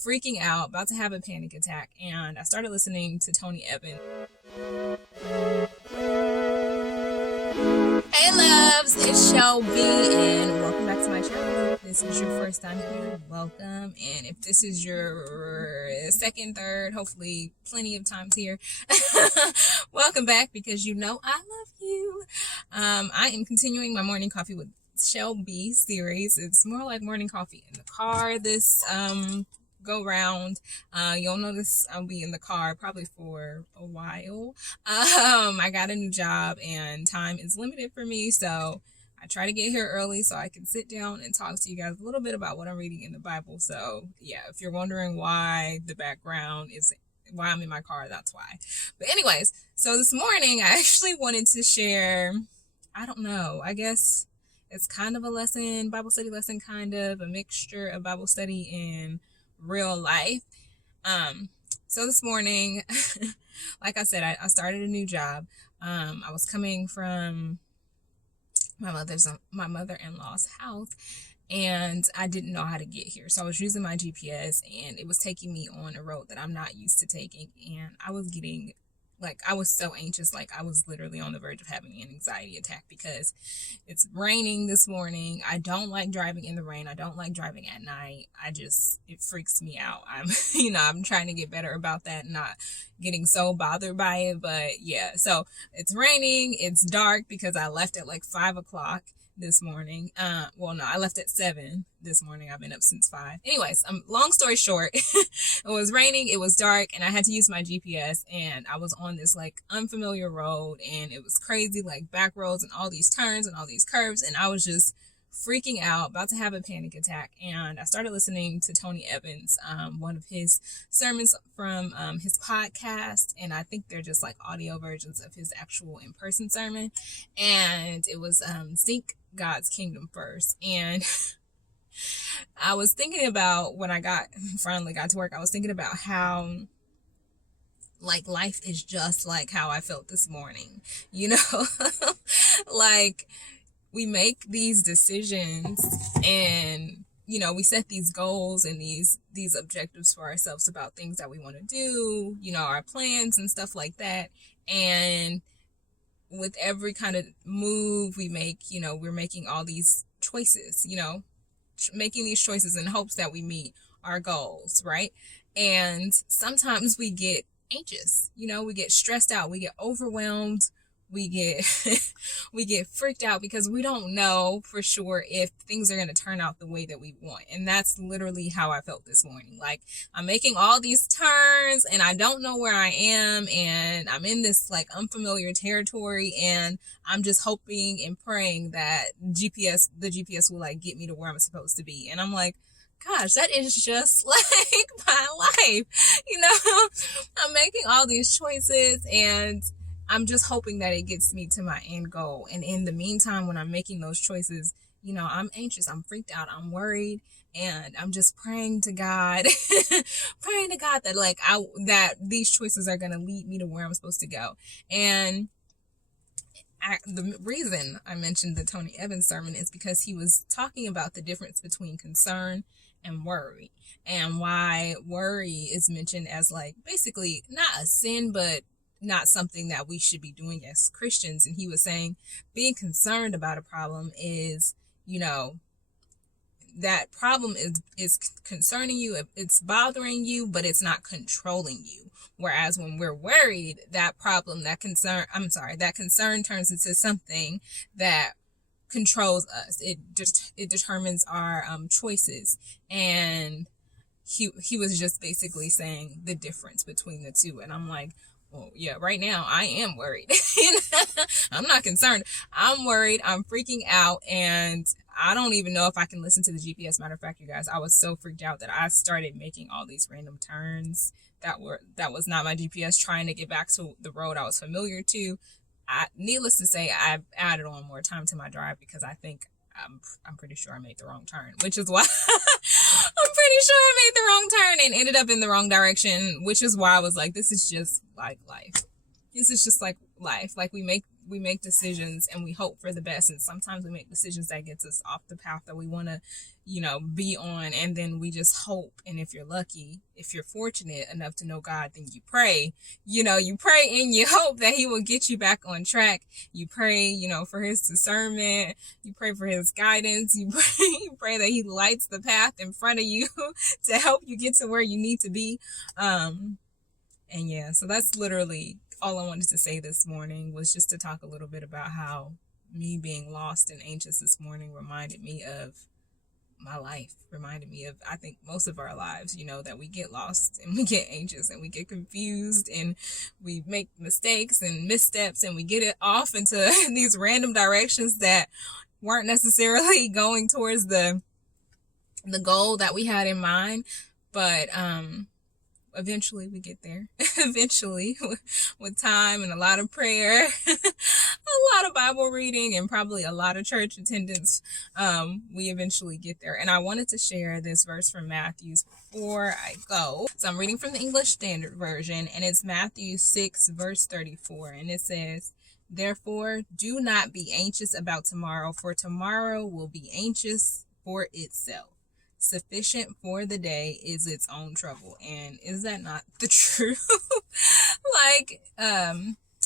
freaking out, about to have a panic attack, and I started listening to Tony Evans. Hey loves, it's Chellbee, and welcome back to my channel. If this is your first time here, welcome. And if this is your second, third, hopefully plenty of times here, welcome back, because you know I love you. I am continuing my morning coffee with Chellbee series. It's more like morning coffee in the car this go round. You'll notice I'll be in the car probably for a while. I got a new job and time is limited for me, so I try to get here early so I can sit down and talk to you guys a little bit about what I'm reading in the Bible. So yeah, if you're wondering why the background is why I'm in my car, that's why. But anyways, so this morning I actually wanted to share, I don't know, I guess it's kind of a lesson, Bible study lesson, kind of a mixture of Bible study and real life. So this morning, like I said, I started a new job. I was coming from my mother-in-law's house, and I didn't know how to get here. So I was using my GPS, and it was taking me on a road that I'm not used to taking. And I was getting, I was so anxious, I was literally on the verge of having an anxiety attack because it's raining this morning. I don't like driving in the rain. I don't like driving at night. It freaks me out. I'm trying to get better about that, not getting so bothered by it. But yeah, so it's raining. It's dark because I left at 5 o'clock this morning. I left at 7 this morning. I've been up since 5. Anyways, long story short, it was raining, it was dark, and I had to use my GPS, and I was on this unfamiliar road, and it was crazy, back roads and all these turns and all these curves, and I was just freaking out, about to have a panic attack. And I started listening to Tony Evans, one of his sermons from his podcast, and I think they're just audio versions of his actual in-person sermon. And it was Seek God's Kingdom First. And I was thinking about, when I finally got to work, I was thinking about how life is just like how I felt this morning, we make these decisions, and we set these goals and these objectives for ourselves about things that we want to do, our plans and stuff like that. And with every kind of move we make, we're making all these choices, making these choices in hopes that we meet our goals, right? And sometimes we get anxious, we get stressed out, we get overwhelmed, we get freaked out because we don't know for sure if things are going to turn out the way that we want. And that's literally how I felt this morning. I'm making all these turns and I don't know where I am, and I'm in this unfamiliar territory, and I'm just hoping and praying that the GPS will get me to where I'm supposed to be. And I'm like, gosh, that is just my life. I'm making all these choices, and I'm just hoping that it gets me to my end goal. And in the meantime, when I'm making those choices, I'm anxious, I'm freaked out, I'm worried, and I'm just praying to God, that that these choices are going to lead me to where I'm supposed to go. And the reason I mentioned the Tony Evans sermon is because he was talking about the difference between concern and worry, and why worry is mentioned as basically not a sin, but not something that we should be doing as Christians. And he was saying being concerned about a problem is, that problem is concerning you, it's bothering you, but it's not controlling you. Whereas when we're worried, that concern turns into something that controls us. It determines our choices. And he was just basically saying the difference between the two. And I'm like, well, yeah, right now I am worried. I'm not concerned. I'm worried. I'm freaking out, and I don't even know if I can listen to the GPS. Matter of fact, you guys, I was so freaked out that I started making all these random turns that was not my GPS, trying to get back to the road I was familiar to. Needless to say, I've added on more time to my drive because I think I'm pretty sure I made the wrong turn, which is why I'm pretty sure I made the wrong turn and ended up in the wrong direction, which is why I was like, this is just like life. This is just like life. We make we make decisions and we hope for the best, and sometimes we make decisions that gets us off the path that we want to, be on, and then we just hope. And if you're lucky, if you're fortunate enough to know God, then you pray. You pray and you hope that He will get you back on track. You pray, for His discernment. You pray for His guidance. You pray that He lights the path in front of you to help you get to where you need to be. And yeah, so that's literally all I wanted to say this morning, was just to talk a little bit about how me being lost and anxious this morning reminded me of my life, reminded me of, I think, most of our lives, that we get lost and we get anxious and we get confused and we make mistakes and missteps and we get it off into these random directions that weren't necessarily going towards the goal that we had in mind. But eventually we get there. Eventually, with time and a lot of prayer, a lot of Bible reading, and probably a lot of church attendance, we eventually get there. And I wanted to share this verse from Matthew before I go. So I'm reading from the English Standard Version, and it's Matthew 6, verse 34. And it says, "Therefore, do not be anxious about tomorrow, for tomorrow will be anxious for itself. Sufficient for the day is its own trouble." And is that not the truth?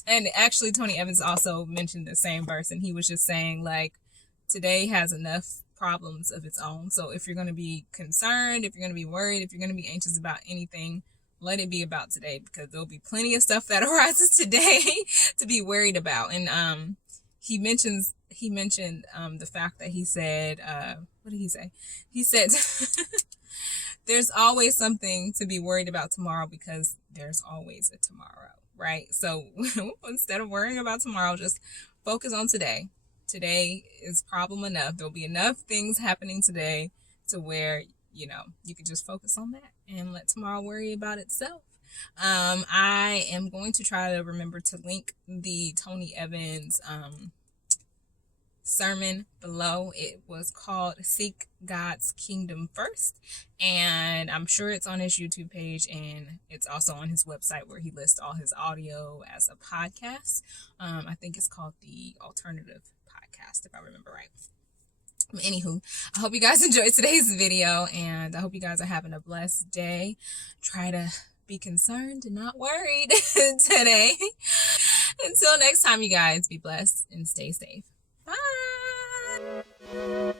And actually Tony Evans also mentioned the same verse, and he was just saying, today has enough problems of its own. So if you're going to be concerned, if you're going to be worried, if you're going to be anxious about anything, let it be about today, because there'll be plenty of stuff that arises today to be worried about. And he mentioned the fact that he said, what did he say? He said, there's always something to be worried about tomorrow, because there's always a tomorrow, right? So instead of worrying about tomorrow, just focus on today. Today is problem enough. There'll be enough things happening today to where, you can just focus on that and let tomorrow worry about itself. I am going to try to remember to link the Tony Evans, sermon below. It was called Seek God's Kingdom First, and I'm sure it's on his YouTube page, and it's also on his website where he lists all his audio as a podcast. I think it's called The Alternative Podcast, if I remember right. Anywho, I hope you guys enjoyed today's video, and I hope you guys are having a blessed day. Try to be concerned and not worried today. Until next time, you guys, be blessed and stay safe. Bye.